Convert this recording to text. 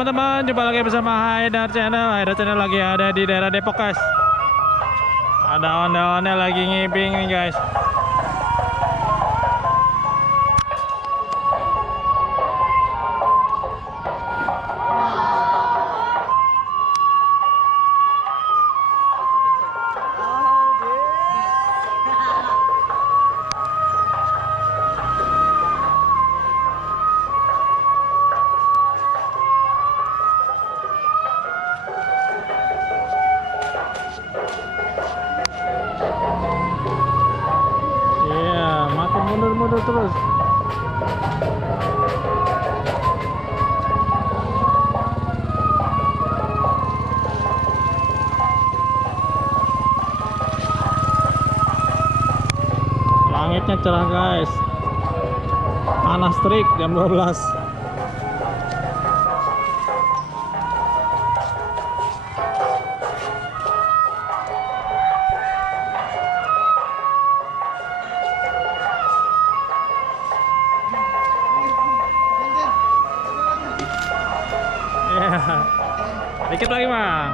teman-teman, jumpa lagi bersama Haidar Channel. Haidar Channel lagi ada di daerah Depok guys. Ada ondel-ondel lagi ngibing nih guys. Makin mundur-mundur terus. Langitnya cerah guys. Panas terik jam 12. Dikit lagi bang.